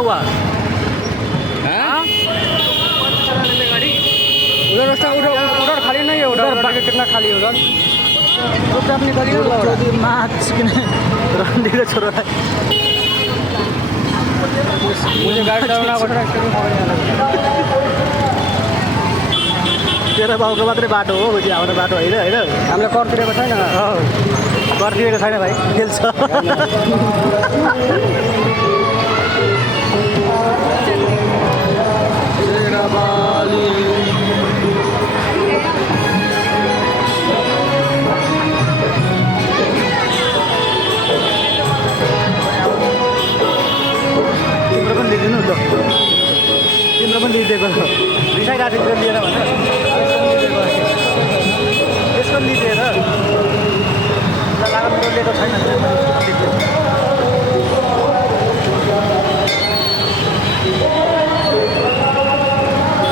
हुआ हाँ? उधर रास्ता उधर उधर खाली नहीं है उधर उधर कितना खाली है उधर चुपचाप निकलिए माछ किने रन्डीको छोरो मुझे गाड़ी चलाना पड़ रहा है तेरो बाउको मात्रै बाटो हो बुझ्यो हाम्रो बाटो होइन होइन हामीले करतिरेको छैन गरिदिएको छैन भाइ खेल्छ तिम्रो पनि लिइदिनु ल तिम्रो पनि लिइदिएको रिसाइरहेको थियो लिएर भनेर यसको लिइदिएर मेरो लिएको छैन